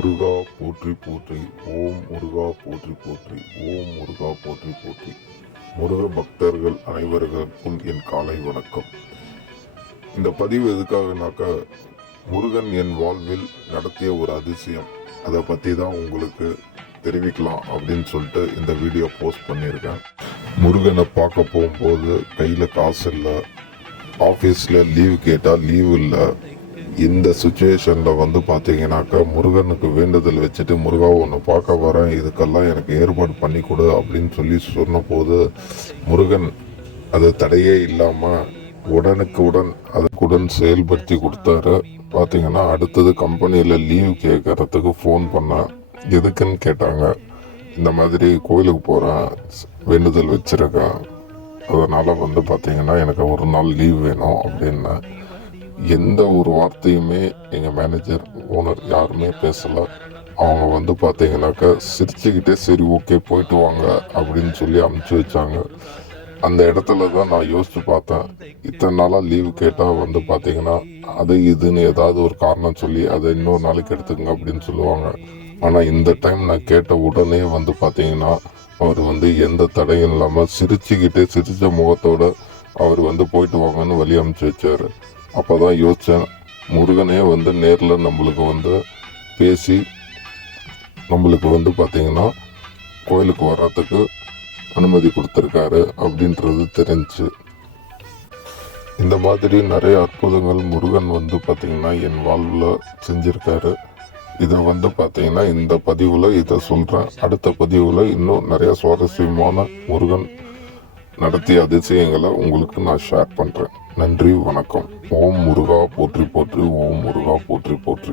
முருகா போற்றி போற்றி, ஓம் முருகா போற்றி போற்றி, ஓம் முருகா போற்றி போற்றி. முருக பக்தர்கள் அனைவருக்கும் என் காலை வணக்கம். இந்த பதிவு எதுக்காகனாக்கா, முருகன் என் வாழ்வில் நடத்திய ஒரு அதிசயம், அதை பற்றி தான் உங்களுக்கு தெரிவிக்கலாம் அப்படின்னு சொல்லிட்டு இந்த வீடியோ போஸ்ட் பண்ணியிருக்கேன். முருகனை பார்க்க போகும்போது கையில் காசு இல்லை, ஆஃபீஸில் லீவு கேட்டால் லீவு இல்லை. இந்த சுச்சுவேஷனில் பார்த்தீங்கன்னாக்கா, முருகனுக்கு வேண்டுதல் வச்சுட்டு முருகா ஒன்று பார்க்க வரேன், இதுக்கெல்லாம் எனக்கு ஏற்பாடு பண்ணி கொடு அப்படின்னு சொன்னபோது முருகன் அது தடையே இல்லாமல் உடனுக்குடன் அதுக்குடன் செயல்படுத்தி கொடுத்தாரு. பார்த்தீங்கன்னா அடுத்தது கம்பெனியில் லீவ் கேட்கறதுக்கு ஃபோன் பண்ணேன். எதுக்குன்னு கேட்டாங்க. இந்த மாதிரி கோயிலுக்கு போகிறேன், வேண்டுதல் வச்சுருக்கேன், அதனால் பார்த்தீங்கன்னா எனக்கு ஒரு நாள் லீவ் வேணும் அப்படின்னு. எந்த ஒரு வார்த்தையுமே எங்கள் மேனேஜர், ஓனர் யாருமே பேசலை. அவங்க பார்த்தீங்கன்னாக்கா சிரிச்சுக்கிட்டே சரி ஓகே போயிட்டு வாங்க அப்படின்னு சொல்லி அனுப்பிச்சி வச்சாங்க. அந்த இடத்துல தான் நான் யோசித்து பார்த்தேன், இத்தனை நாளாக லீவு கேட்டால் பார்த்தீங்கன்னா அது இதுன்னு ஏதாவது ஒரு காரணம் சொல்லி அதை இன்னொரு நாளைக்கு எடுத்துக்கங்க அப்படின்னு சொல்லுவாங்க. ஆனால் இந்த டைம் நான் கேட்ட உடனே பார்த்தீங்கன்னா அவர் எந்த தடையும் இல்லாமல் சிரித்த முகத்தோடு அவர் போயிட்டு வாங்கன்னு வழி அனுப்பிச்சி வச்சார். அப்போ தான் யோசித்தேன், முருகனே நேரில் நம்மளுக்கு பேசி நம்மளுக்கு பார்த்தீங்கன்னா கோயிலுக்கு வர்றதுக்கு அனுமதி கொடுத்துருக்காரு அப்படின்றது தெரிஞ்சு. இந்த மாதிரி நிறைய அற்புதங்கள் முருகன் பார்த்தீங்கன்னா என் வாழ்வில் செஞ்சுருக்காரு. இதை பார்த்தீங்கன்னா இந்த பதிவில் இதை சொல்கிறேன். அடுத்த பதிவில் இன்னும் நிறைய சுவாரஸ்யமான முருகன் நடத்திய அதிசயங்களை உங்களுக்கு நான் ஷேர் பண்ணுறேன். நன்றி, வணக்கம். ஓம் முருகா போற்றி போற்றி, ஓம் முருகா போற்றி போற்றி.